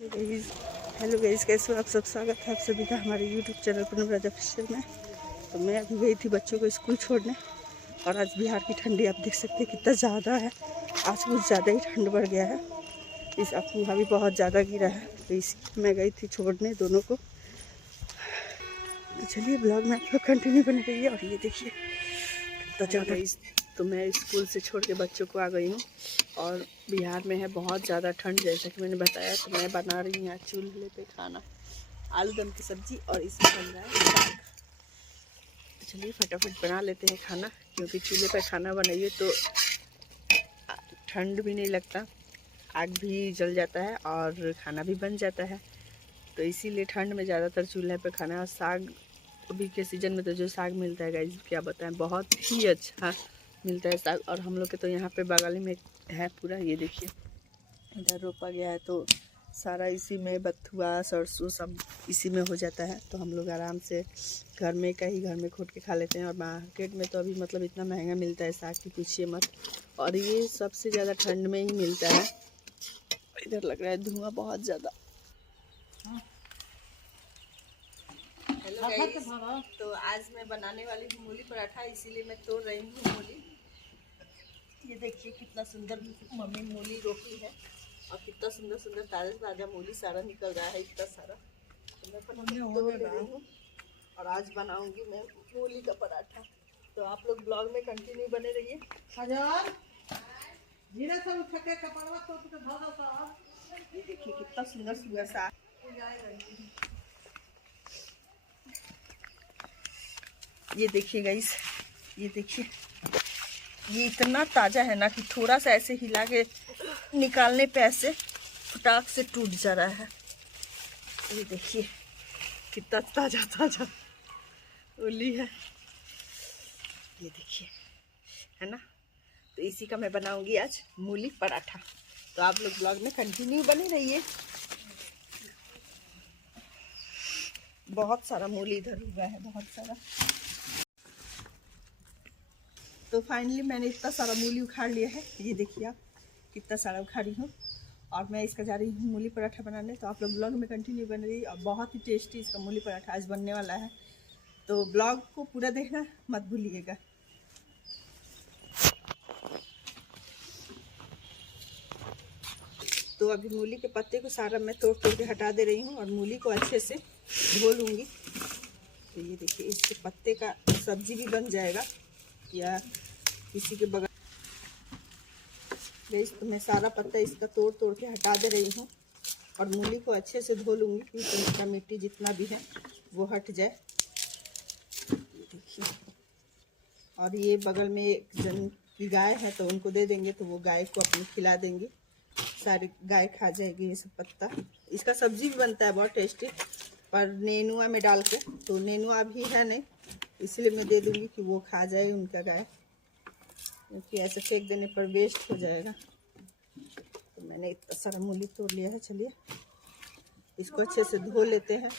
Hello guys, कैसे हो आप सब। स्वागत है आप सभी का हमारे यूट्यूब चैनल पूनम ऑफिशियल में। तो मैं अभी गई थी बच्चों को स्कूल छोड़ने और आज बिहार की ठंडी आप देख सकते हैं कितना ज़्यादा है। आज कुछ ज़्यादा ही ठंड बढ़ गया है। इस अफवाह भी बहुत ज़्यादा गिरा है, तो इस मैं गई थी छोड़ने दोनों को। तो चलिए ब्लॉग में आप लोग कंटिन्यू बने रहिए। और ये देखिए कितना ज़्यादा। तो मैं स्कूल से छोड़ के बच्चों को आ गई हूँ और बिहार में है बहुत ज़्यादा ठंड, जैसा कि मैंने बताया। तो मैं बना रही हूँ चूल्हे पे खाना, आलू दम की सब्ज़ी, और इसमें बन रहा है साग। तो चलिए फटाफट बना लेते हैं खाना, क्योंकि चूल्हे पे खाना बनाइए तो ठंड भी नहीं लगता, आग भी जल जाता है और खाना भी बन जाता है। तो इसीलिए ठंड में ज़्यादातर चूल्हे पे खाना। और साग अभी के सीज़न में तो जो साग मिलता है गाइस, क्या बताएं, बहुत ही अच्छा मिलता है साग। और हम लोग के तो यहाँ पे बगल में है पूरा, ये देखिए इधर रोपा गया है, तो सारा इसी में बथुआ सरसों सब इसी में हो जाता है। तो हम लोग आराम से घर में खोद के खा लेते हैं। और मार्केट में तो अभी मतलब इतना महंगा मिलता है साग की पूछिए मत। और ये सबसे ज़्यादा ठंड में ही मिलता है। इधर लग रहा है धुआं बहुत ज़्यादा। हेलो गाइस, तो आज मैं बनाने वाली हूँ मूली पराठा, इसीलिए मैं तोड़ रही हूँ मूली। ये देखिए कितना सुंदर मम्मी मूली रोकी है और कितना सुंदर सुंदर ताजा ताजा मूली सारा निकल रहा है, इतना सारा। तो मैं तोड़ ले रही हूँ और आज बनाऊंगी मैं मूली का पराठा। तो आप लोग ब्लॉग में कंटिन्यू बने रहिए। ये देखिए कितना सुंदर सुंदर सा। ये देखिए गाइस, ये देखिए ये इतना ताज़ा है ना कि थोड़ा सा ऐसे हिला के निकालने पे ऐसे फटाक से टूट जा रहा है। ये देखिए कितना ताज़ा ताज़ा मूली है, ये देखिए, है ना। तो इसी का मैं बनाऊंगी आज मूली पराठा। तो आप लोग ब्लॉग में कंटिन्यू बने रहिए। बहुत सारा मूली इधर हुआ है, बहुत सारा। तो फाइनली मैंने इतना सारा मूली उखाड़ लिया है, ये देखिए आप कितना सारा उखाड़ी हूँ। और मैं इसका जा रही हूँ मूली पराठा बनाने। तो आप लोग ब्लॉग में कंटिन्यू बन रही है और बहुत ही टेस्टी इसका मूली पराठा आज बनने वाला है। तो ब्लॉग को पूरा देखना मत भूलिएगा। तो अभी मूली के पत्ते को सारा मैं तोड़ तोड़ के हटा दे रही हूँ और मूली को अच्छे से धो लूँगी। तो ये देखिए इसके पत्ते का सब्जी भी बन जाएगा या किसी के बगल। तो मैं सारा पत्ता इसका तोड़ तोड़ के हटा दे रही हूँ और मूली को अच्छे से धो लूँगी कि इसका मिट्टी जितना भी है वो हट जाए। ये देखिए, और ये बगल में एक जन की गाय है तो उनको दे देंगे, तो वो गाय को अपनी खिला देंगे, सारी गाय खा जाएगी ये सब पत्ता। इसका सब्जी भी बनता है बहुत टेस्टी, पर नेनुआ में डाल के। तो नेनुआ भी है नहीं, इसलिए मैं दे दूँगी कि वो खा जाए उनका गाय, क्योंकि ऐसे फेंक देने पर वेस्ट हो जाएगा। तो मैंने इतना सारा मूली तोड़ लिया है। चलिए इसको अच्छे से धो लेते हैं।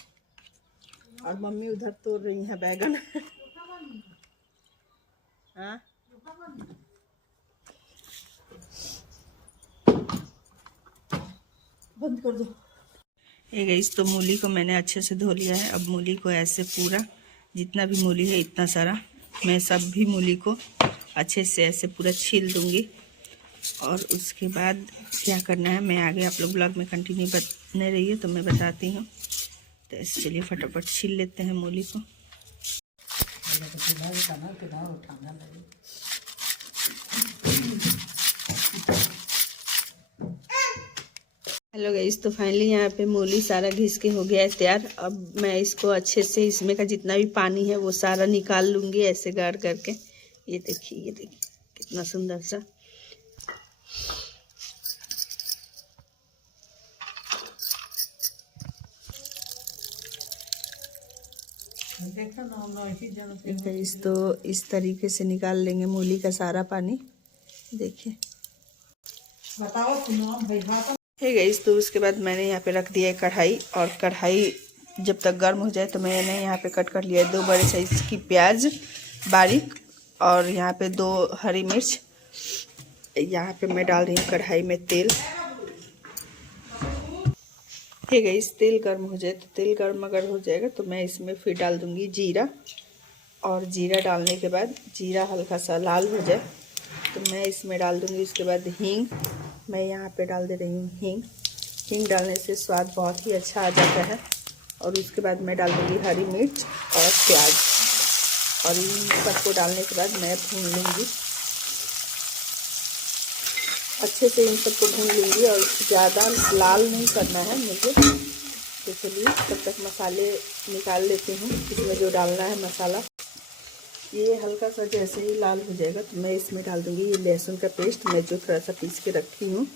और मम्मी उधर तोड़ रही हैं बैगन। हाँ बंद कर दो। ये गाइस, तो मूली को मैंने अच्छे से धो लिया है। अब मूली को ऐसे पूरा जितना भी मूली है इतना सारा मैं सब भी मूली को अच्छे से ऐसे पूरा छील दूंगी। और उसके बाद क्या करना है मैं आगे आप लोग ब्लॉग में कंटिन्यू बने रहिए तो मैं बताती हूँ। तो ऐसे चलिए फटाफट छील लेते हैं मूली को। हेलो गाइस, तो फाइनली यहाँ पे मूली सारा घिस के हो गया है तैयार। अब मैं इसको अच्छे से इसमें का जितना भी पानी है वो सारा निकाल लूँगी ऐसे गाड़ करके। ये देखिए कितना सुंदर सा। गाइस, तो इस तरीके से निकाल लेंगे मूली का सारा पानी। देखिए है गाइस, तो उसके बाद मैंने यहाँ पे रख दिया है कढ़ाई। और कढ़ाई जब तक गर्म हो जाए तो मैंने यहाँ पे कट कर लिया है 2 बड़े साइज की प्याज बारीक, और यहाँ पे 2 हरी मिर्च। यहाँ पे मैं डाल रही हूँ कढ़ाई में तेल। है गई, तेल गर्म हो जाए तो तेल गर्म अगर हो जाएगा तो मैं इसमें फिर डाल दूँगी जीरा। और जीरा डालने के बाद जीरा हल्का सा लाल हो जाए तो मैं इसमें डाल दूँगी। उसके बाद हींग, मैं यहाँ पे डाल दे रही हूँ हींग। हींग डालने से स्वाद बहुत ही अच्छा आ जाता है। और उसके बाद मैं डाल दूँगी हरी मिर्च और प्याज। और इन सबको डालने के बाद मैं भून लूँगी अच्छे से, इन सबको भून लूँगी। और ज़्यादा लाल नहीं करना है मुझे। तो चलिए तब तक मसाले निकाल लेती हूँ, इसमें जो डालना है मसाला। ये हल्का सा जैसे ही लाल हो जाएगा तो मैं इसमें डाल दूँगी ये लहसुन का पेस्ट, मैं जो थोड़ा सा पीस के रखी हूँ।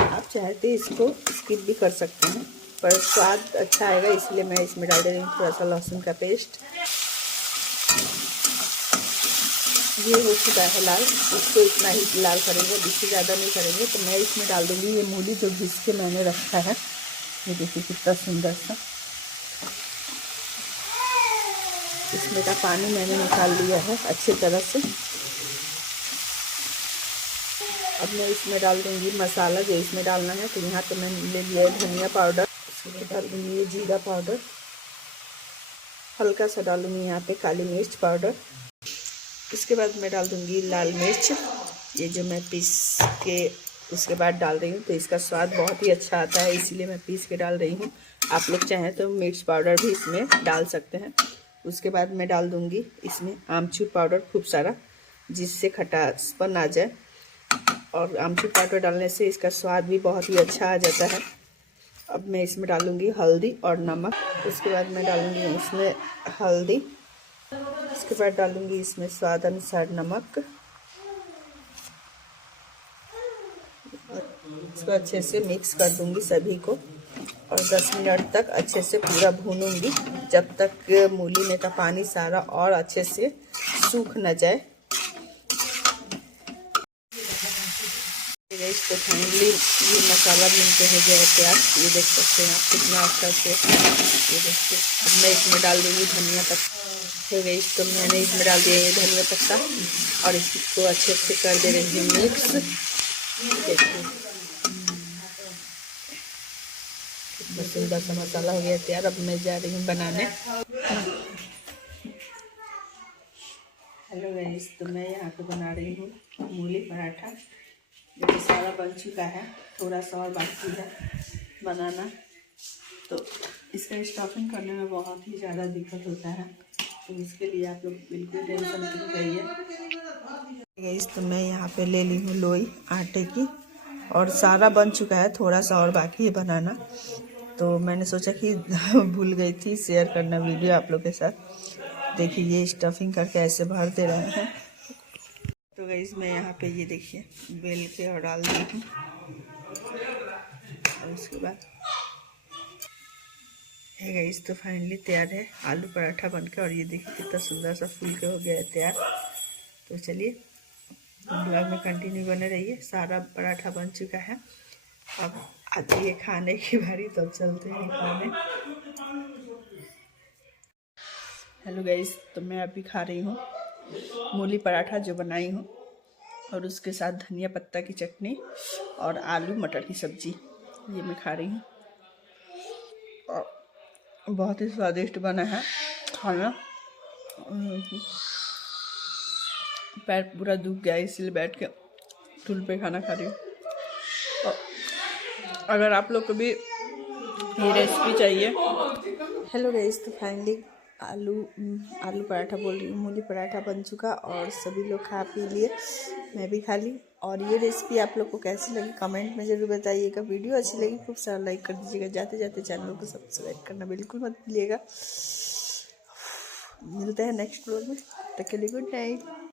आप चाहे तो इसको स्किप भी कर सकते हैं, पर स्वाद अच्छा आएगा इसलिए मैं इसमें डाल दे रही हूँ थोड़ा सा लहसुन का पेस्ट। ये हो चुका है लाल, इसको इतना ही लाल करेंगे, इससे ज़्यादा नहीं करेंगे। तो मैं इसमें डाल दूँगी ये मूली जो घिस के मैंने रखा है। ये देखिए कितना सुंदर सा, इसमें का पानी मैंने निकाल लिया है अच्छी तरह से। अब मैं इसमें डाल दूँगी मसाला जो इसमें डालना है। तो यहाँ तो मैंने ले लिया है धनिया पाउडर, इसमें डाल दूँगी ये जीरा पाउडर, हल्का सा डालूँगी यहाँ पे काली मिर्च पाउडर। उसके बाद मैं डाल दूँगी लाल मिर्च, ये जो मैं पीस के उसके बाद डाल रही हूँ। तो इसका स्वाद बहुत ही अच्छा आता है, इसीलिए मैं पीस के डाल रही हूँ। आप लोग चाहें तो मिर्च पाउडर भी इसमें डाल सकते हैं। उसके बाद मैं डाल दूँगी इसमें आमचूर पाउडर खूब सारा, जिससे खटासपन आ जाए। और आमचूर पाउडर डालने से इसका स्वाद भी बहुत ही अच्छा आ जाता है। अब मैं इसमें डालूँगी हल्दी और नमक। उसके बाद मैं डालूँगी इसमें हल्दी, उसके बाद डालूँगी इसमें स्वाद अनुसार नमक। इसको अच्छे से मिक्स कर दूँगी सभी को और 10 मिनट तक अच्छे से पूरा भूनूँगी, जब तक मूली में का पानी सारा और अच्छे से सूख न जाए। इसको फाइनली ये मसाला भून के हो गया है तैयार, ये देख सकते हैं आप कितना अच्छा से। ये देखिए अब मैं इसमें डाल दूँगी धनिया पत्ता। हो गई तो मैंने इसमें डाल दिया ये धनिया पत्ता और इसको अच्छे से कर दे रही हूँ मिक्स। देखिए कितना सुंदर सा मसाला हो गया तैयार। अब मैं जा रही हूँ बनाने। हेलो गाइस, तो मैं यहाँ पे बना रही हूँ मूली पराठा। देखिए सारा बन चुका है, थोड़ा सा और बाकी है बनाना। तो इसका स्टफिंग करने में बहुत ही ज़्यादा दिक्कत होता है, तो इसके लिए आप लोग बिल्कुल टेंशन नहीं करिए। गाइस तो मैं यहाँ पे ले ली हूँ लोई आटे की और सारा बन चुका है, थोड़ा सा और बाकी है बनाना। तो मैंने सोचा कि भूल गई थी शेयर करना वीडियो आप लोग के साथ। देखिए ये स्टफिंग करके ऐसे भर दे रहे हैं। तो गाइस मैं यहाँ पे ये देखिए बेल के और डाल दी हूँ। और उसके बाद है गाइस तो फाइनली तैयार है आलू पराठा बनकर। और ये देखिए कितना सुंदर सा फूल के हो गया है तैयार। तो चलिए ब्लॉग में कंटिन्यू बने रहिए। सारा पराठा बन चुका है, अब आती है खाने की बारी, तो अब चलते हैं खाने। हेलो गाइस, तो मैं अभी खा रही हूँ मूली पराठा जो बनाई हूँ, और उसके साथ धनिया पत्ता की चटनी और आलू मटर की सब्जी ये मैं खा रही हूँ। और बहुत ही स्वादिष्ट बना है खाना। पैर पूरा दुख गया इसलिए बैठ के टूल पे खाना खा रही हूँ। और अगर आप लोग को भी ये रेसिपी चाहिए। हेलो गाइस, तो फाइनली आलू पराठा बोल रही हूँ, मूली पराठा बन चुका और सभी लोग खा पी लिए, मैं भी खा ली। और ये रेसिपी आप लोग को कैसी लगी कमेंट में ज़रूर बताइएगा। वीडियो अच्छी लगी खूब सारा लाइक कर दीजिएगा, जाते जाते चैनल को सब्सक्राइब करना बिल्कुल मत भूलिएगा। मिलते हैं नेक्स्ट व्लॉग में, तब तक के लिए गुड नाइट।